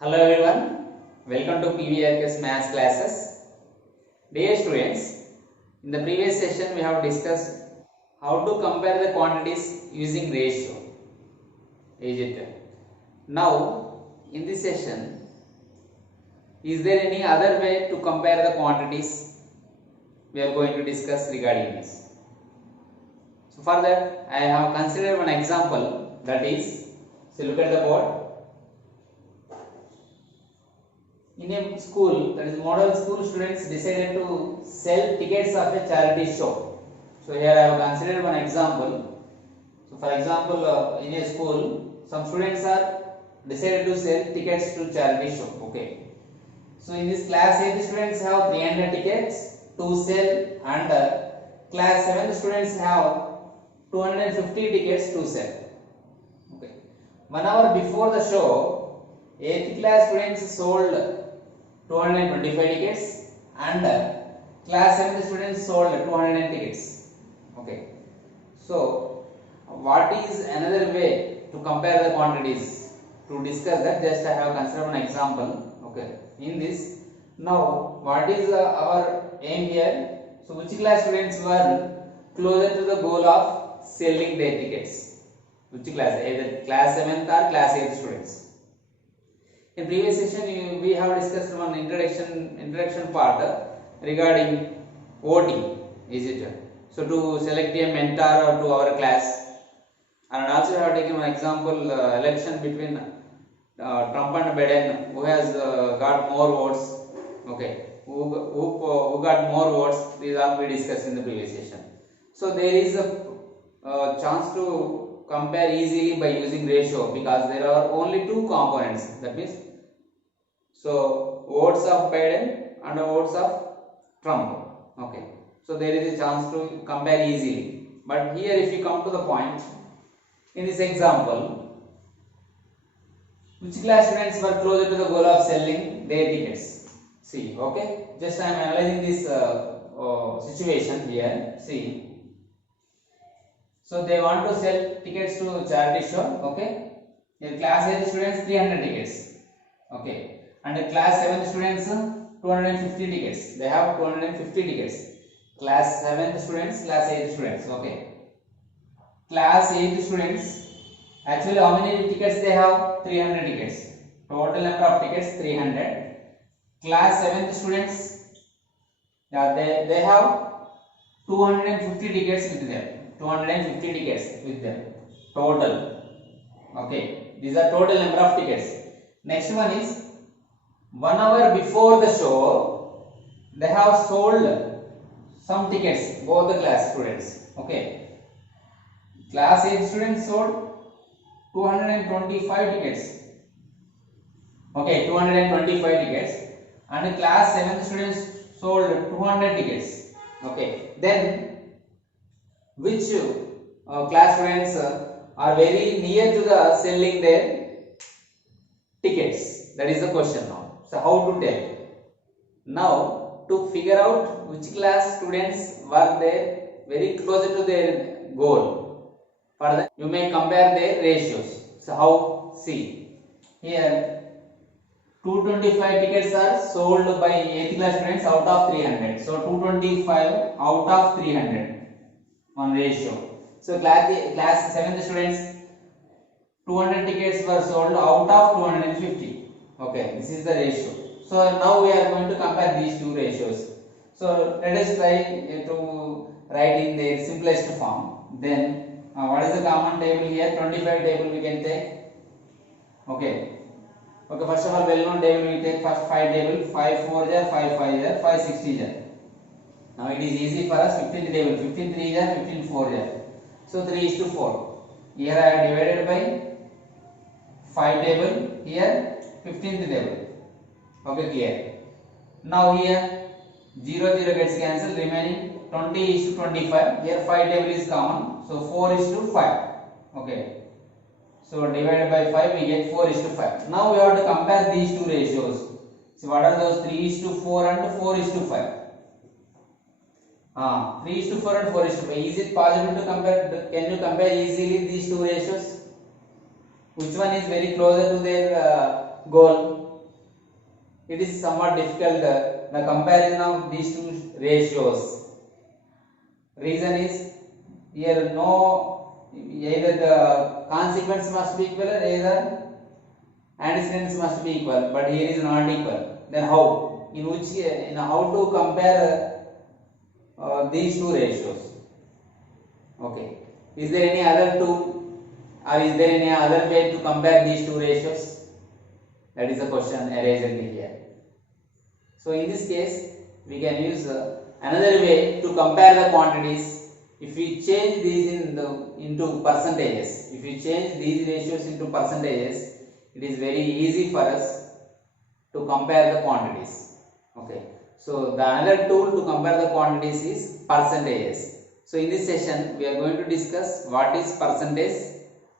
Hello everyone, welcome to PVRK's maths classes. Dear students, in the previous session we have discussed how to compare the quantities using ratio. Is it? Now, in this session, is there any other way to compare the quantities? We are going to discuss regarding this. So for that, I have considered one example, that is, so look at the board. In a school, that is model school, students decided to sell tickets of a charity show. So here I have considered one example. So for example, in a school, some students are decided to sell tickets to charity show. Okay. So in this class 8 students have 300 tickets to sell, and class 7 students have 250 tickets to sell. Okay. 1 hour before the show, 8th class students sold 225 tickets and class 7th students sold 200 tickets. Okay. So, what is another way to compare the quantities? To discuss that, just I have considered one example. Okay. In this, now what is our aim here? So, which class students were closer to the goal of selling their tickets? Which class? Either class 7th or class 8th students. In previous session, we have discussed one introduction part regarding voting. Is it? So to select a mentor to our class, and also I have taken one example election between Trump and Biden, who has got more votes. Okay, who got more votes? These are we discussed in the previous session. So there is a chance to compare easily by using ratio, because there are only two components. That means, so votes of Biden and votes of Trump. Okay. So there is a chance to compare easily. But here, if you come to the point, in this example, which class students were closer to the goal of selling their tickets? See, okay. Just I am analyzing this situation here. See. So they want to sell tickets to charity show. Okay. Here class 8 students 300 tickets. Okay. And class 7 students 250 tickets. They have 250 tickets. Class 7 students, class 8 students. Okay. Class 8 students, actually how many tickets they have? 300 tickets. Total number of tickets 300. Class 7 students, yeah, they have 250 tickets with them. 250 tickets with them. Total. Okay. These are total number of tickets. Next one is 1 hour before the show, they have sold some tickets, both the class students. Okay. Class 8 students sold 225 tickets. Okay, 225 tickets. And class 7 students sold 200 tickets. Okay. Then, which class students are very near to the selling their tickets? That is the question now. So how to tell? Now to figure out which class students were there very closer to their goal, for that you may compare their ratios. So how? See here, 225 tickets are sold by 8th class students out of 300. So 225 out of 300, one ratio. So class 7th students 200 tickets were sold out of 250. Okay, this is the ratio. So now we are going to compare these two ratios. So let us try to write in the simplest form. Then what is the common table here? 25 table we can take. Okay. Okay, first of all, well known table we take first 5 table. 5 4 jar, 5 5 jar, 5 60 jar. Now it is easy for us. 15th table, 15 3 jar, 15 4 jar. So 3:4. Here I have divided by 5 table, here 15th table. Okay, clear. Now here 0 0 gets cancelled, remaining 20:25. Here 5 table is common, so 4:5. Okay. So divided by 5 we get 4:5. Now we have to compare these two ratios. So what are those? 3:4 and 4:5. 3:4 and 4:5. Is it possible to compare? Can you compare easily these two ratios? Which one is very closer to their goal? it is somewhat difficult the comparison of these two ratios. Reason is here no either the consequence must be equal or either antecedents must be equal, but here is not equal. Then how? In how to compare these two ratios? Okay. Is there any other tool, or is there any other way to compare these two ratios? That is the question raised here. So in this case, we can use another way to compare the quantities. If we change these into percentages, if we change these ratios into percentages, it is very easy for us to compare the quantities. Okay. So the another tool to compare the quantities is percentages. So in this session, we are going to discuss what is percentage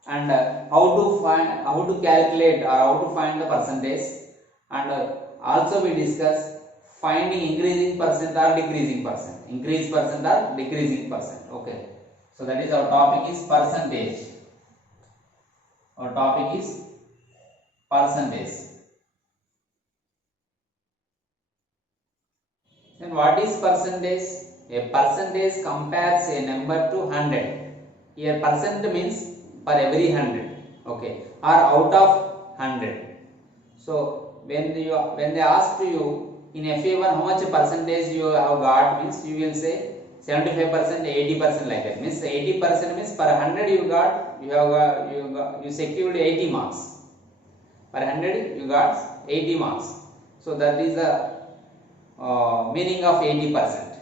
and how to calculate or how to find the percentage, and also we discuss finding increasing percent or decreasing percent, increased percent or decreasing percent. Okay, so that is our topic is percentage. Our topic is percentage. Then what is percentage? A percentage compares a number to 100. Here percent means per every 100, okay, or out of 100. So when they ask to you in FA1 how much percentage you have got, means you will say 75%, 80% like that. Means 80% means per 100 you secured 80 marks. Per 100 you got 80 marks. So that is the meaning of 80%.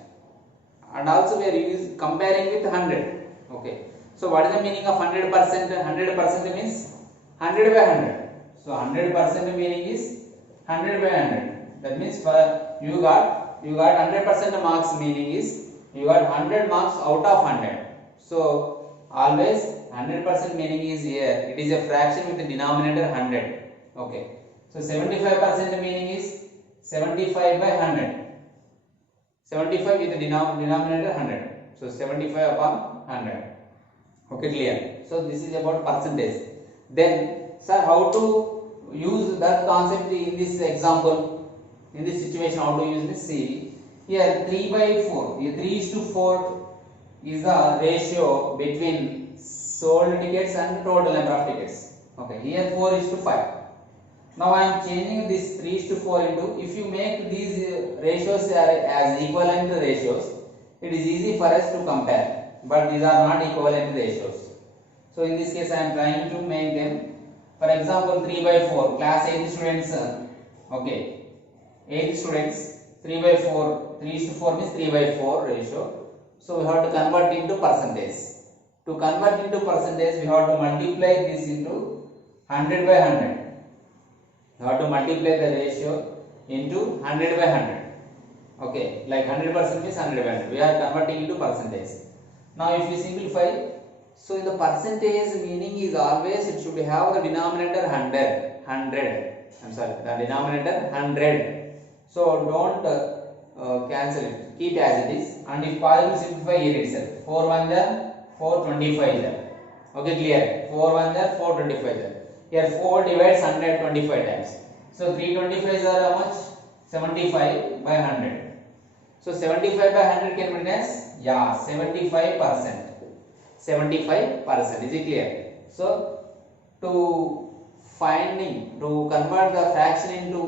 And also we are comparing with 100. Okay. So what is the meaning of 100%? 100% means 100 by 100. So 100% meaning is 100 by 100. That means for you got 100% marks, meaning is you got 100 marks out of 100. So always 100% meaning is here. It is a fraction with the denominator 100. Okay. So 75% meaning is 75 by 100. 75 with the denominator 100. So 75 upon 100. Okay, clear. So this is about percentage. Then, sir, how to use that concept in this example, in this situation? How to use this? See, here 3 by 4. Here 3:4 is the ratio between sold tickets and total number of tickets. Okay. Here 4:5. Now I am changing this 3:4 into, if you make these ratios as equivalent ratios, it is easy for us to compare. But these are not equivalent ratios. So in this case I am trying to make them. For example, 3 by 4, class 8 students, okay, 8 students, 3 by 4, 3:4 means 3 by 4 ratio. So we have to convert into percentage. To convert into percentage, we have to multiply this into 100 by 100. You have to multiply the ratio into 100 by 100. Okay, like 100% means 100 by 100. We are converting into percentage. Now if you simplify, so in the percentage meaning is always it should have the denominator 100. I'm sorry, the denominator 100. So don't cancel it. Keep as it is. And if possible, simplify here itself. 4 1 are 4, 25 are. Okay, clear. 4 1 are 4, 25 are. Here 4 divides 100 25 times. So 325 are how much? 75 by 100. So 75 by 100 can be written as, yeah, 75%. 75%. Is it clear? So to convert the fraction into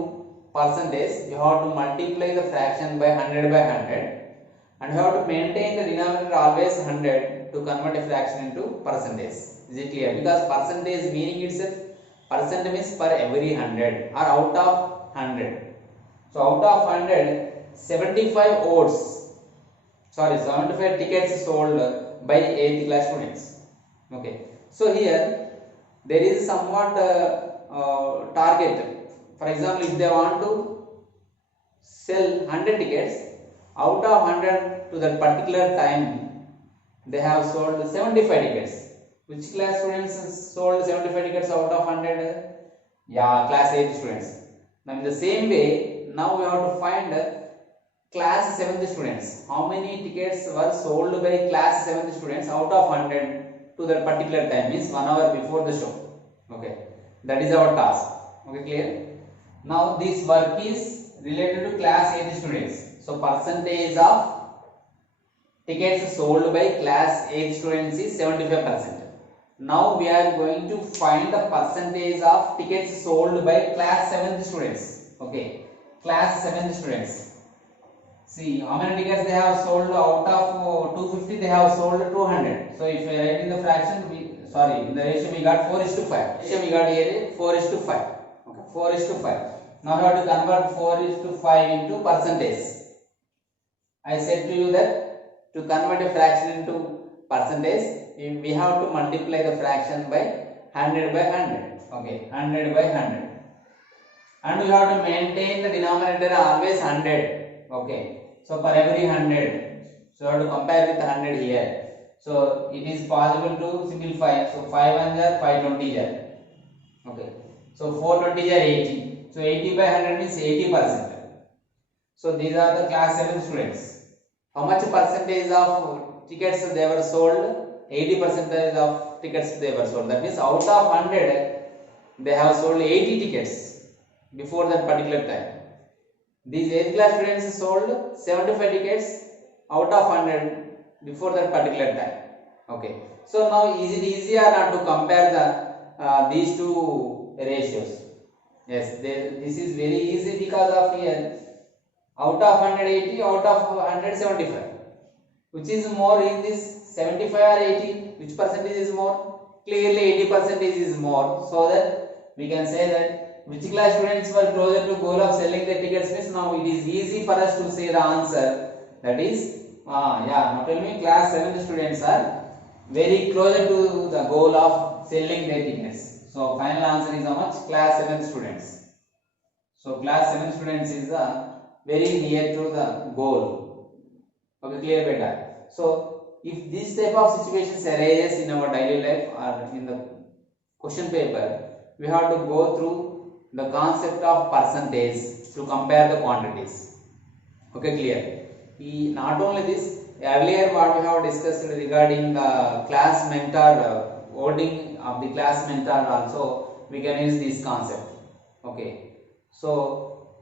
percentage, you have to multiply the fraction by 100 by 100, and you have to maintain the denominator always 100 to convert a fraction into percentage. Is it clear? Because percentage meaning itself, percent means per every 100 or out of 100. So out of 100, 75 tickets sold by 8th class students. Okay. So here there is somewhat target. For example, if they want to sell 100 tickets, out of 100 to that particular time, they have sold 75 tickets. Which class students sold 75 tickets out of 100? Yeah, class 8 students. Now in the same way, now we have to find class 7th students. How many tickets were sold by class 7th students out of 100 to that particular time, means 1 hour before the show. Okay, that is our task. Okay, clear? Now this work is related to class 8 students. So percentage of tickets sold by class 8 students is 75%. Now we are going to find the percentage of tickets sold by class 7th students. Okay, class 7th students. See how many tickets they have sold. Out of 250 they have sold 200. So if we write in the fraction, in the ratio we got 4:5. Ratio we got here 4:5. Okay, 4:5. Now we have to convert 4:5 into percentage. I said to you that to convert a fraction into percentage, we have to multiply the fraction by 100 by 100. Okay, 100 by 100. And we have to maintain the denominator always 100. Okay, so for every 100, so we have to compare with 100 here. So it is possible to simplify. So 5 1 are 520 are. Okay, so 420 are 80. So 80 by 100 means 80%. So these are the class 7 students. How much percentage of tickets they were sold? 80% of tickets they were sold. That means out of 100, they have sold 80 tickets before that particular time. These 8th class students sold 75 tickets out of 100 before that particular time. Okay. So now is it easier not to compare the these two ratios? Yes, this is very easy because of here out of 180, out of 175. Which is more in this 75 or 80? Which percentage is more? Clearly 80% is more. So that we can say that which class students were closer to goal of selling the tickets means now it is easy for us to say the answer. That is, not only class 7 students are very closer to the goal of selling their tickets. So final answer is how much? Class 7 students. So class 7 students is very near to the goal. Okay, clear beta. So if this type of situations arises in our daily life or in the question paper, we have to go through the concept of percentage to compare the quantities. Okay, clear. Not only this, earlier what we have discussed regarding the class mentor, wording of the class mentor also we can use this concept. Okay, so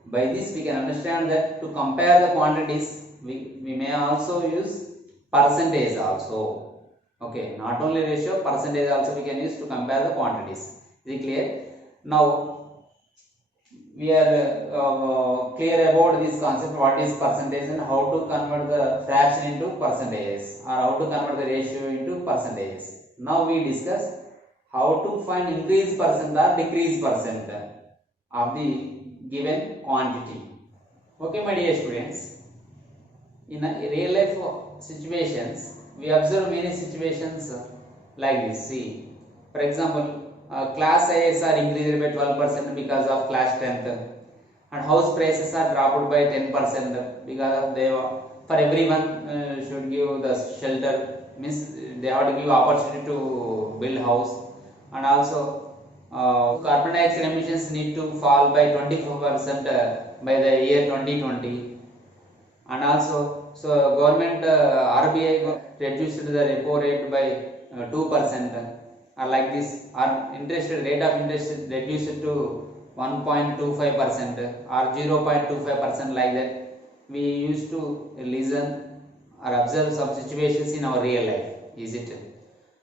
by this we can understand that to compare the quantities we may also use percentage also. Okay, not only ratio, percentage also we can use to compare the quantities. Is it clear? Now we are clear about this concept, what is percentage and how to convert the fraction into percentages or how to convert the ratio into percentages. Now we discuss how to find increase percent or decrease percent of the given quantity. Okay, my dear students, in a real life situations we observe many situations like this. See, for example, class sizes are increased by 12% because of class strength, and house prices are dropped by 10% because of they for everyone should give the shelter, means they have to give opportunity to build house, and also carbon dioxide emissions need to fall by 24% by the year 2020, and also so government RBI reduced the repo rate by 2%. Or like this, our rate of interest reduced to 1.25% or 0.25%, like that. We used to listen or observe some situations in our real life, is it?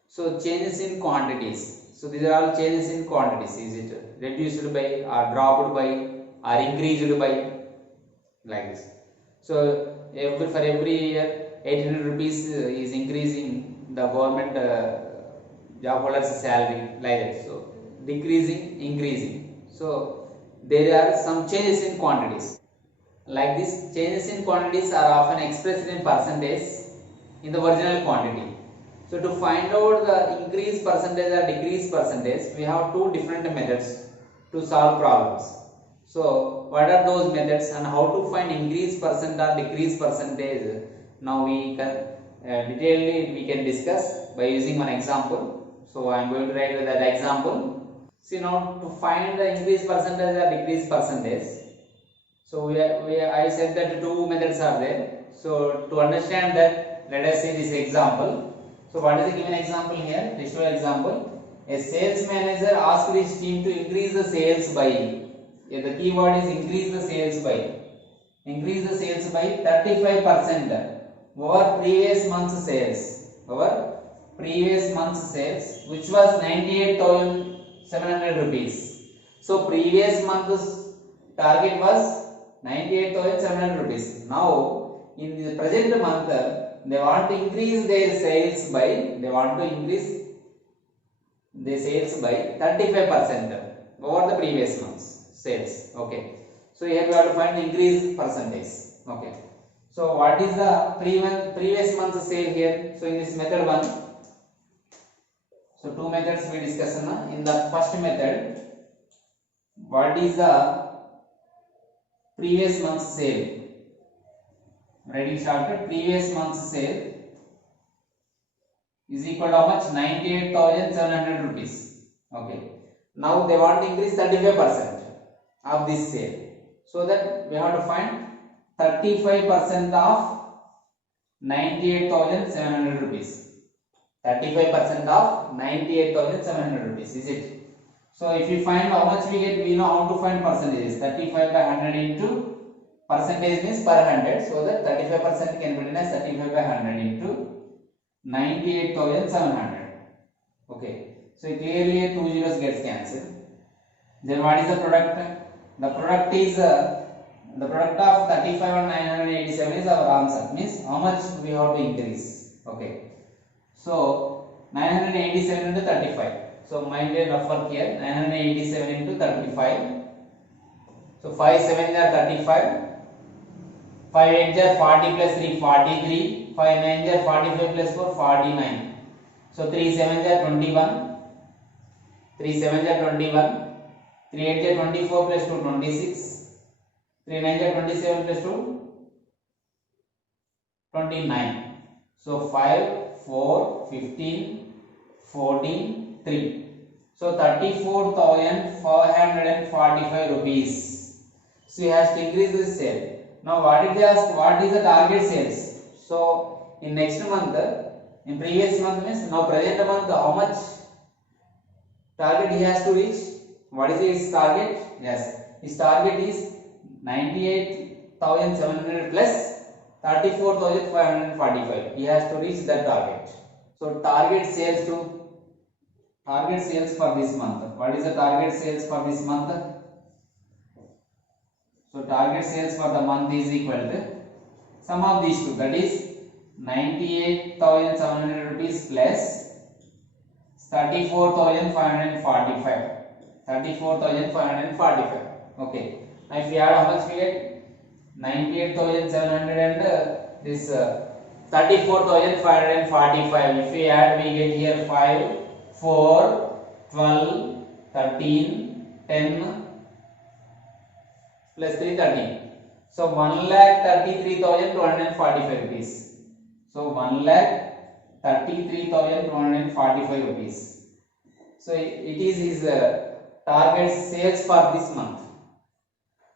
So changes in quantities. So these are all changes in quantities, is it? Reduced by or dropped by or increased by, like this. So for every year 800 rupees is increasing the government job holders salary, like that. So decreasing, increasing. So there are some changes in quantities. Like this, changes in quantities are often expressed in percentage in the original quantity. So to find out the increase percentage or decrease percentage, we have two different methods to solve problems. So what are those methods and how to find increase percent or decrease percentage? Now we can detailedly we can discuss by using one example. So I am going to write that example. See, now to find the increase percentage or decrease percentage, so I said that two methods are there. So to understand that, let us see this example. So what is the given example here? This show example. A sales manager asked his team to increase the sales by the keyword is increase the sales by 35% over previous month's sales, which was 98,700 rupees. So previous month's target was 98,700 rupees. Now in the present month they want to increase their sales by 35% over the previous month's sales. Okay, so here we have to find the increase percentage. Okay, so what is the previous month's sale here? So in this method 1, so two methods we discuss. In the first method, what is the previous month's sale? Writing shortcut, previous month's sale is equal to how much? 98,700 rupees. Okay, now they want to increase 35% of this sale, so that we have to find 35% of 98,700 rupees. 35% of 98,700 rupees, is it? So if you find how much we get, we know how to find percentages. 35 by 100 into percentage means per 100, so that 35% can be written as 35 by 100 into 98,700. Okay, so clearly 2 zeros gets cancelled. Then what is the product? The product is the product of 35 and 987 is our answer, means how much we have to increase. Okay, so 987 into 35. So mind a rough work here. 987 into 35. So 5 7 are 35. 5 8 are 40 plus 3 43. 5 9 are 45 plus 4 49. So 3 7 are 21. 3 7 are 21. 3 8 are 24 plus 2 26. 3 9 are 27 plus 2 29. So 5 4 15 14 3. So 34,445 rupees. So he has to increase this sale. Now what did they ask? What is the target sales? So in next month, in previous month means now present month, how much target he has to reach? What is his target? Yes, his target is 98,700 plus 34,545. He has to reach that target. So target sales for this month. What is the target sales for this month? So target sales for the month is equal to sum of these two, that is 98,700 rupees plus 34,545. 34,545. Okay. Now if we add, how much we get? 98,700 and this 34,545. If we add, we get here 5, 4, 12, 13, 10 plus 3 13. So 1,33,245 rupees. So 1,33,245 rupees. So it is his target sales for this month.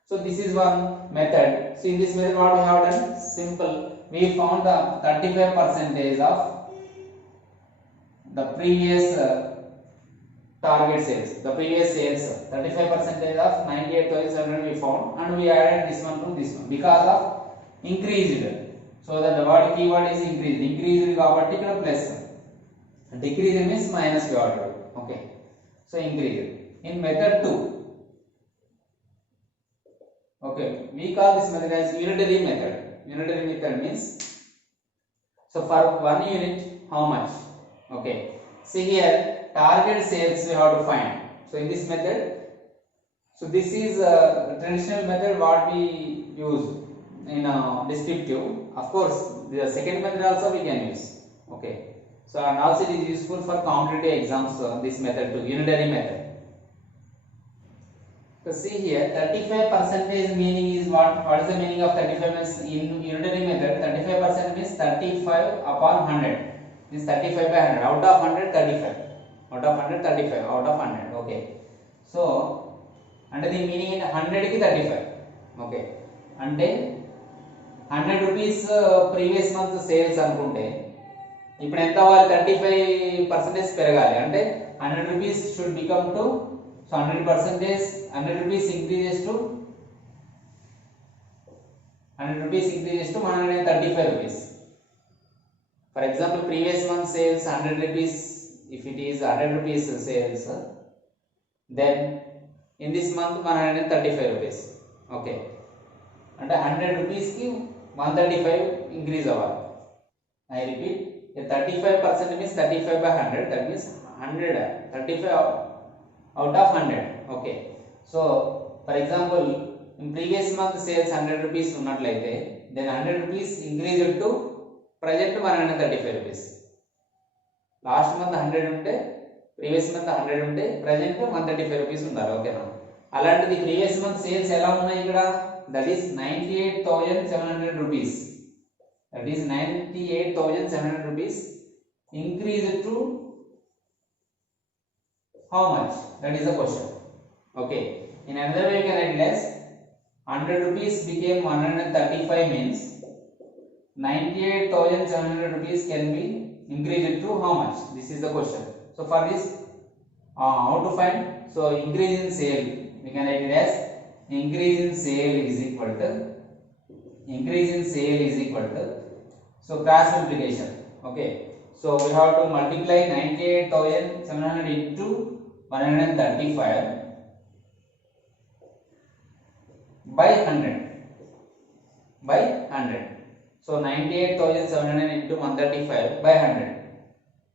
So this is one method. So in this method, what we have done? Simple. We found the 35% of the previous target sales. The previous sales, 35% of 98,700 we found, and we added this one to this one because of increased. So that the word keyword is increased. Increased కాబట్టి ఇక్కడ plus. Decreased means minus we order. Okay. So increased. In method 2. Okay, we call this method as unitary method. Unitary method means, so for 1 unit, how much? Okay, see here, target sales we have to find. So in this method, so this is a traditional method what we use in descriptive. Of course, the second method also we can use. Okay, so and also it is useful for competitive exams. This method too, unitary method. So see here, 35% meaning is what? What is the meaning of 35 means in unitary method? 35% means 35 upon 100. Means 35 by 100. Out of 100, 35. Out of 100, 35. Out of 100. Okay. So under the meaning in 100 ki 35. Okay. అంటే 100 rupees previous month sales అనుకుంటే ఇప్పుడు ఎంత అవ్వాలి? 35% పెరగాలి. అంటే 100 rupees should become to, so So 100 percentage 100 rupees increases to 135 rupees. For example, previous month sales 100 rupees. If it is 100 rupees sales, then in this month 135 rupees. Okay. And 100 rupees ki 135 increase aval. I repeat, a 35% means 35 by 100. That means 100, 35 out of 100. Okay. So, for example, in previous month sales 100 rupees unnatlaite, then 100 rupees increased to present 135 rupees. Last month 100 unte, previous month 100 unte, present 135 rupees undali. Okay na. Alanti the previous month sales ela unnai ikkada, that is 98,700 rupees. That is 98,700 rupees increased to how much? That is the question. Okay. In another way, you can write less. 100 rupees became 135 means 98,700 rupees can be increased to how much? This is the question. So for this, how to find? So increase in sale, we can write it as increase in sale is equal to so cross multiplication. Okay. So we have to multiply 98,700 into 135 by 100. So 98,700 into 135 by 100.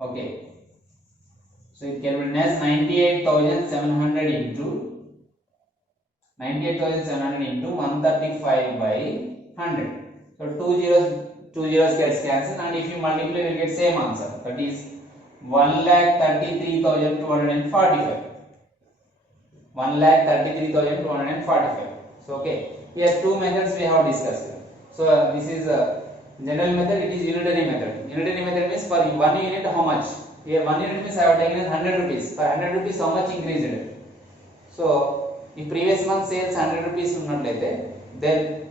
Okay. So it can be written as 98,700 into 135 by 100. So two zeros gets cancelled, and if you multiply, you will get same answer. That is 1,33,245. 1,33,245. So okay, here two methods we have discussed. So this is a general method. It is unitary method. Unitary method means for 1 unit how much? Here 1 unit means I have taken as 100 rupees. For 100 rupees how much increased? So if previous month sales 100 rupees unnatlaite, then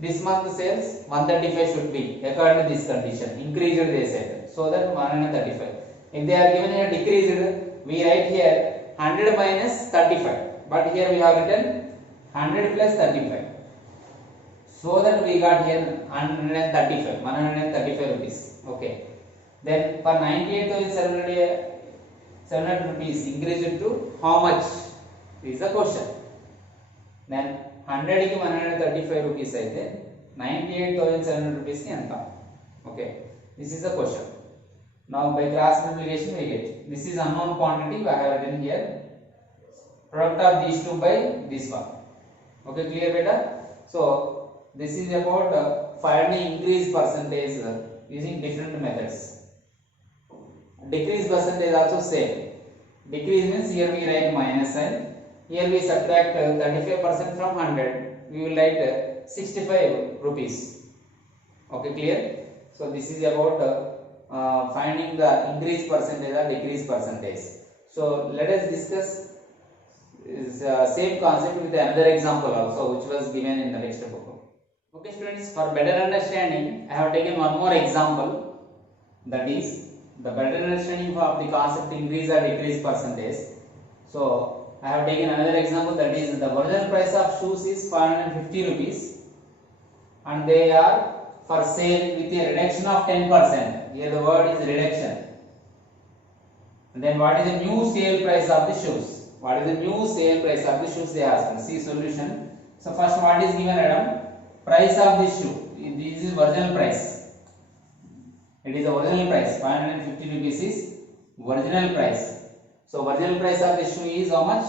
this month sales 135 should be according to this condition. Increased they said. So that 135. If they are given here decreased, we write here 100 minus 35. But here we have written 100 plus 35. So that we got here 135 rupees. Okay. Then for 98,700 rupees increased to how much? This is the question. Then 100 ki 135 rupees aithe 98,700 rupees ki anta. Okay. This is the question. Now by cross multiplication we get. This is unknown quantity. I have written here. Product of these two by this one. Okay, clear beta? So this is about finding increase percentage using different methods. Decrease percentage also same. Decrease means here we write minus sign. Here we subtract 35% from 100. We will write 65 rupees. Okay, clear? So this is about finding the increase percentage or decrease percentage. So let us discuss same concept with another example also, which was given in the textbook. Okay students, for better understanding, I have taken one more example, that is the better understanding of the concept increase or decrease percentage. So I have taken another example, that is the original price of shoes is 550 rupees and they are for sale with a reduction of 10%. Here the word is reduction. And then what is the new sale price of the shoes? What is the new sale price of the shoes they ask? See solution. So first what is given, Adam? Price of this shoe. This is original price. It is the original price. 550 rupees is original price. So original price of the shoe is how much?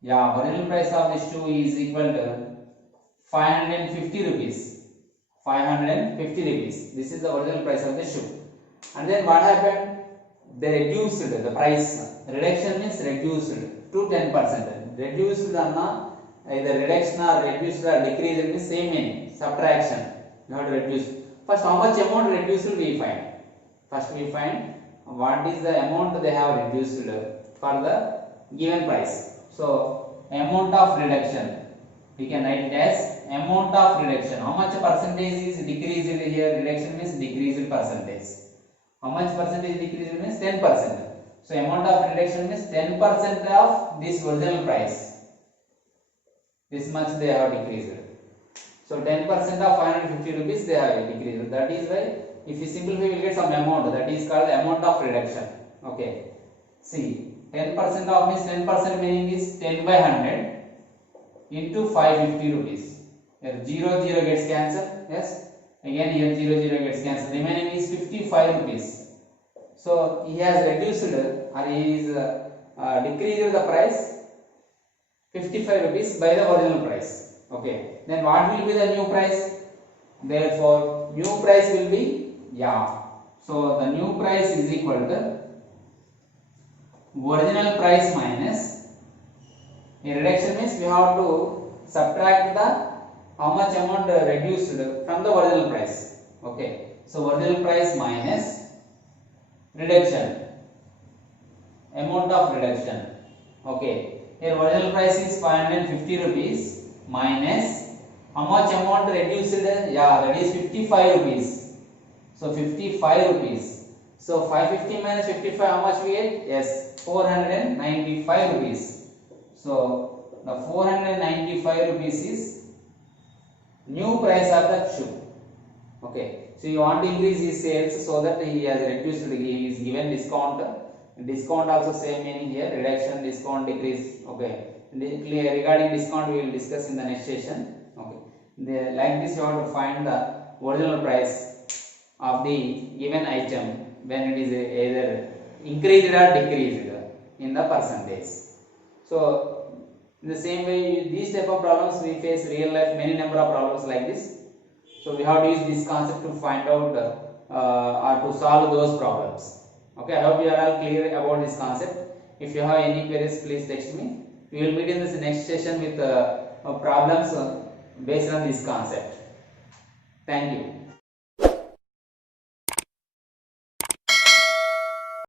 Yeah, original price of the shoe is equal to 550 rupees. 550 rupees. This is the original price of the shoe. And then what happened? They reduced the price. Reduction means reduced to 10%. Reduced anna either reduction or reduced or decrease means same meaning. Subtraction. You have to reduce. First, how much amount reduced we find? First, we find what is the amount they have reduced for the given price. So, amount of reduction. We can write it as amount of reduction. How much percentage is decreased here? Reduction means decreased percentage. How much percentage decreased means 10%. So amount of reduction means 10% of this original price. This much they have decreased. So 10% of 550 rupees they have decreased. That is why if you simplify, you will get some amount. That is called amount of reduction. Okay. See, 10% of means 10% meaning is 10 by 100 into 550 rupees. Here 0 0 gets cancelled. Yes. Again here 0 0 gets cancelled. Remaining is 55 rupees. So he has reduced or he is decreased the price 55 rupees by the original price. Okay. Then what will be the new price? Therefore, new price will be So the new price is equal to original price minus. In reduction means we have to subtract the how much amount reduced from the original price. Okay. So original price minus reduction, amount of reduction. Okay. Here original price is 550 rupees minus how much amount reduced? That is 55 rupees. So 55 rupees. So 550 minus 55, how much we get? Yes, 495 rupees. So the 495 rupees is new price of the shoe. Okay. So you want to increase his sales so that he has reduced. He is given discount. Discount also same meaning here. Reduction, discount, decrease. Okay. Regarding discount, we will discuss in the next session. Okay. Like this, you have to find the original price of the given item when it is either increased or decreased in the percentage. So in the same way, these type of problems we face real life, many number of problems like this. So we have to use this concept to find out or to solve those problems. Okay, I hope you are all clear about this concept. If you have any queries, please text me. We will meet in this next session with problems based on this concept. Thank you.